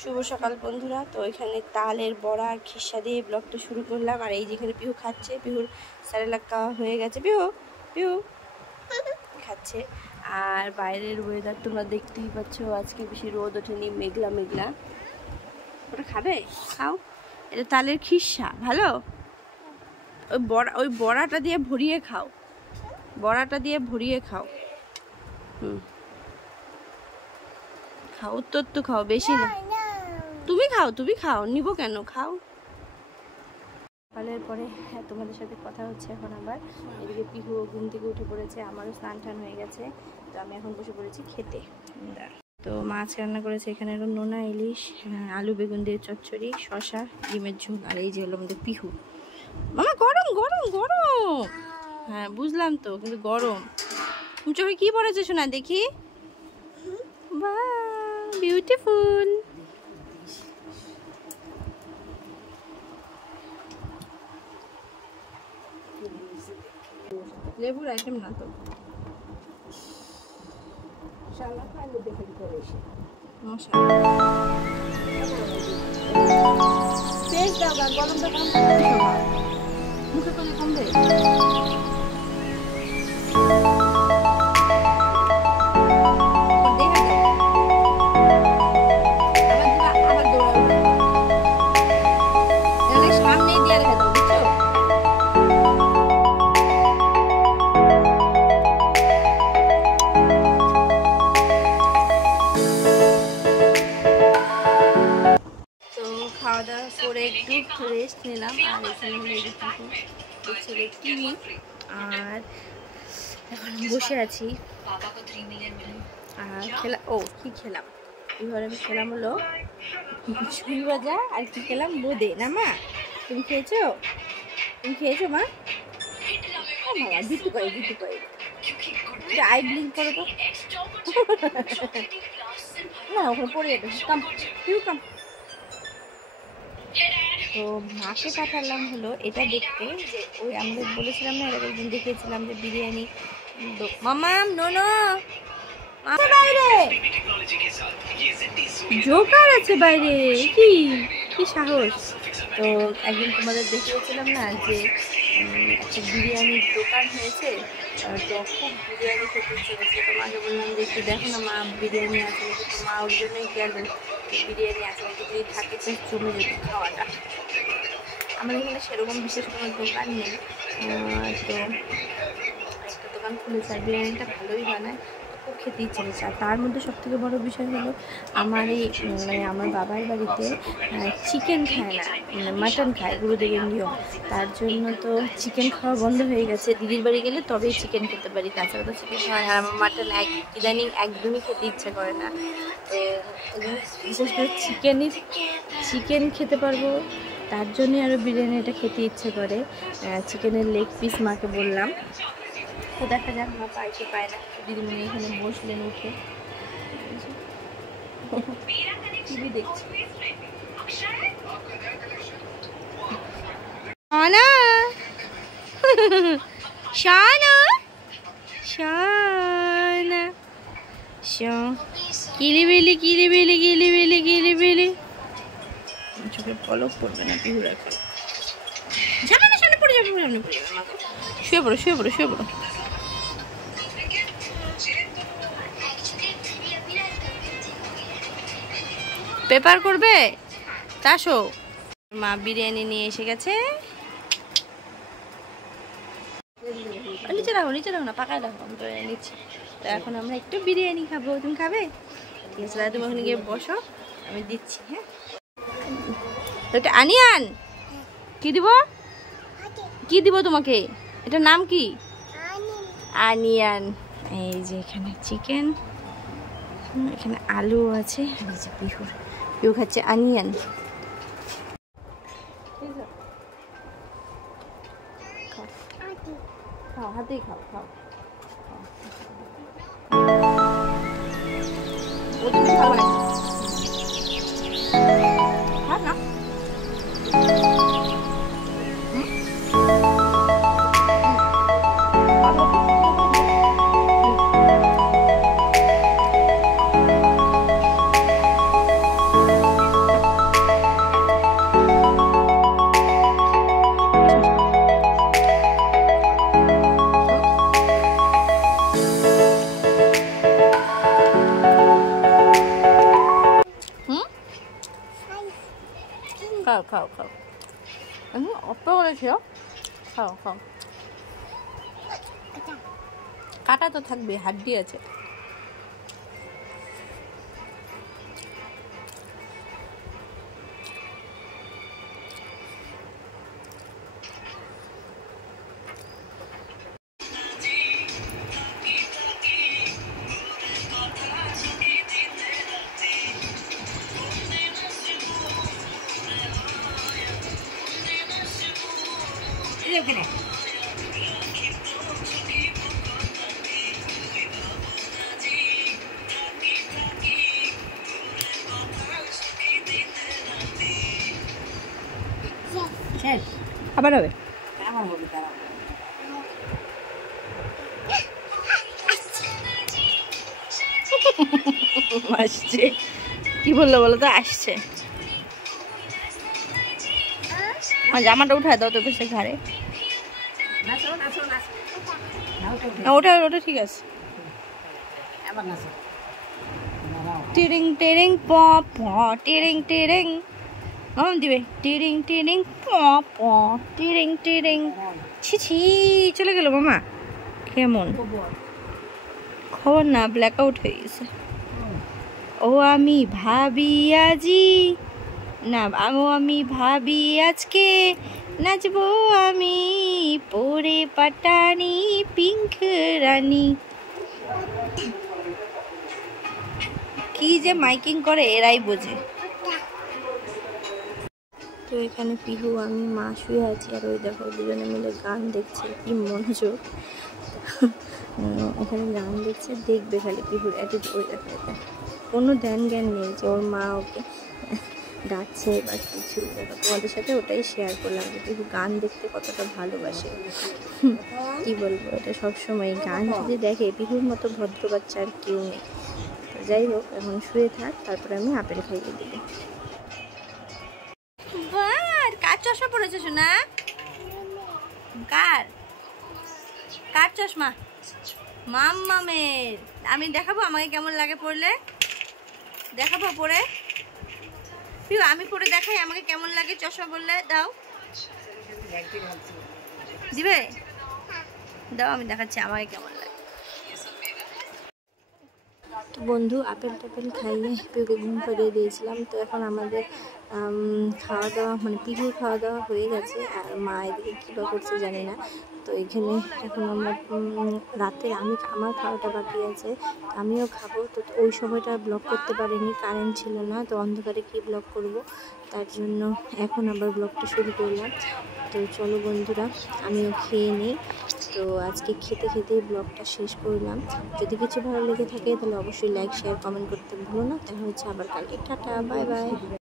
শুভ সকাল বন্ধুরা। তো এখানে তালের বড়া আর খিসা দিয়ে ব্লগটা শুরু করলাম। আর এই যেখানে পিহু খাচ্ছে, পিহুর স্যারেলাক খাওয়া হয়ে গেছে, পিহু পিহু খাচ্ছে। আর বাইরের ওয়েদার তোমরা দেখতেই পাচ্ছ, আজকে বেশি রোদ ওঠেনি, মেঘলা মেঘলা। ওটা খাবে? খাও, এটা তালের খিসা, ভালো। ওই বড়াটা দিয়ে ভরিয়ে খাও, বড়াটা দিয়ে ভরিয়ে খাও। খাও, উত্তর খাও, বেশি না। তুমি খাও, নিব কেন, খাও। সকালের পরে তোমাদের সাথে কথা হচ্ছে এখন আবার। এদিকে পিহু ঘুম থেকে উঠে পড়েছে, আমারও স্নান টান হয়ে গেছে। তো আমি এখন বসে পড়েছি খেতে। তো মাছ রান্না করেছে এখানে, নোনা ইলিশ, আলু বেগুন দিয়ে চচ্চড়ি, শসা, ডিমের ঝোল। আর এই যে হলো আমাদের পিহু। মামা গরম গরম গরম। হ্যাঁ বুঝলাম তো, কিন্তু গরম। তুমি চোখে কি পড়েছে শোনা দেখি? বাহ, বিউটিফুল। লেবুর আইটেম না তো, গরমটা মুখে করলে কমবে। খাওয়া দাওয়া করে একটু রেস্ট নিলাম। আর এখানে টিভি, আর এখন বসে আছি। আর কি খেলাম এবার? আমি খেলাম হলো ঝুল ভাজা। আর কি খেলাম? বোঁদে না মা? তুমি খেয়েছো? মা? বাবা দিতু করে আই ব্লিঙ্ক করো তো। না ওখানে পড়ে যাবে। কাম। তো মাকে পাঠালাম হলো এটা দেখতে, যে ওই আমাদের বলেছিলাম না, এর একদিন দেখিয়েছিলাম যে বিরিয়ানি। মামাম নোনো বাইরে, জোকার আছে বাইরে, কি সাহস। তো একদিন তোমাদের দেখিয়েছিলাম না যে একটা বিরিয়ানির দোকান হয়েছে, তো খুব বিরিয়ানি খেতে ইচ্ছে করছে। তো মাকে বললাম যে একটু দেখো না মা, বিরিয়ানি আছে নাকি। তো মা ওর জন্যই গেল, বিরিয়ানি আছে নাকি, যদি থাকে তো জমে যেত খাওয়াটা। আমাদের এখানে সেরকম বিশেষ কোনো দোকান নেই। তো একটা দোকান খুলেছে, আর বিরিয়ানিটা ভালোই বানায়, খুব খেতে ইচ্ছে হচ্ছে। আর তার মধ্যে সবথেকে বড় বিষয় হলো আমার এই আমার বাবার বাড়িতে চিকেন খায় না, মাটন খায়, গুরুদেবের নিয়ম। তার জন্য তো চিকেন খাওয়া বন্ধ হয়ে গেছে। দিদির বাড়ি গেলে তবেই চিকেন খেতে পারি, তাছাড়া তো চিকেন খাওয়া। আর আমার মাটন ইদানিং একদমই খেতে ইচ্ছে করে না। তো বিশেষ করে চিকেন খেতে পারবো, তার জন্যই আরও বিরিয়ানিটা খেতে ইচ্ছে করে। চিকেনের লেগ পিস মাকে বললাম, তো দেখা যাক মা পায় কি পায় না। দিদিমণি এখানে বসলেন উঠে, টিভি দেখছি। কিলিবিলি চোখে পলক পড়বে না, পিহু রাখো। সামনে পড়ে যাবে, শুয়ে পড়ো। পেপার করবে তাসো। মা বিরিয়ানি নিয়ে এসে গেছে। নিচে রাখো না, পাকায় রাখো, আমি তো নিচ্ছি। তো এখন আমরা একটু বিরিয়ানি খাবো। তুমি খাবে? ঠিক আছে, তুমি ওখানে গিয়ে বসো, আমি দিচ্ছি। হ্যাঁ, এটা আনিয়ান। কি দিব তোমাকে? এটার নাম কি? আনিয়ান। এই যে এখানে চিকেন, এখানে আলু আছে, আর এই যে পিহু খাচ্ছে আনিয়ান। খাও, হাতেই খাও। না খাও খাও খাও, অত করে খেও, খাও খাও। কাটা তো থাকবে, হাড্ডি আছে। আবার হবে আসছে, কি বললো বলো তো? আসছে। জামাটা উঠায় দাও তো বেশি ঘাড়ে। ওটা ওটা ঠিক আছে। টিরিং টিরিং প প টিরিং টিরিং দিবে, টিরিং টিরিং প প টিরিং টিরিং। ছি ছি, চলে গেল মামা। কেমন খবর না, ব্ল্যাক আউট হয়ে গেছে। ও আমি ভাবি আজি, না ও আমি ভাবি আজকে নাচবো আমি পরে পাটানি পিঙ্ক রানী। কি যে মাইকিং করে এরাই বোঝে। তো এখানে পিহু, আমি, মা শুয়ে আছি, আর ওই দেখো দুজনে মিলে গান দেখছে। কি মনোযোগ, এখানে গান দেখছে, দেখবে খালি পিহুর অ্যাটিটিউড। ওই দেখো কোনো ধ্যান জ্ঞান নেই যে ওর মা ওকে ডাকছে বা কিছু। তোমাদের সাথে ওটাই শেয়ার করলাম যে পিহু গান দেখতে কতটা ভালোবাসে। কি বলবো, এটা সবসময় গান যদি দেখে, পিহুর মতো ভদ্র বাচ্চা আর কেউ নেই। তো যাই হোক, এখন শুয়ে থাক, তারপরে আমি আপেল খাইয়ে দেবো। কার চশমা পড়েছে শোনা? কার কার চশমা? মাম্মামের। আমি দেখাবো আমাকে কেমন লাগে পড়লে, দেখাবো পরে। আমি পরে দেখাই আমাকে কেমন লাগে চশমা পরলে। দাও, দিবে? দাও, আমি দেখাচ্ছি আমাকে কেমন লাগে। তো বন্ধু, আপেল টাপেল খাইয়ে পিহুকে ঘুম পাড়িয়ে দিয়েছিলাম। তো এখন আমাদের খাওয়া দাওয়া, মানে পিহুর খাওয়া দাওয়া হয়ে গেছে, আর মা এদিকে কী বা করছে জানি না। তো এখানে এখন আমরা রাতে আমার খাওয়াটা বাকি আছে, আমিও খাবো। তো ওই সময়টা ব্লগ করতে পারিনি, কারেন্ট ছিল না, তো অন্ধকারে কী ব্লগ করব, তার জন্য এখন আবার ব্লগটা শুরু করলাম। তো চলো বন্ধুরা, আমিও খেয়ে নিই। তো আজকে খেতে খেতেই ব্লগটা শেষ করলাম। যদি কিছু ভালো লেগে থাকে তাহলে অবশ্যই লাইক, শেয়ার, কমেন্ট করতে ভুলো না। দেখা হচ্ছে আবার কালকে। Tata, bye bye.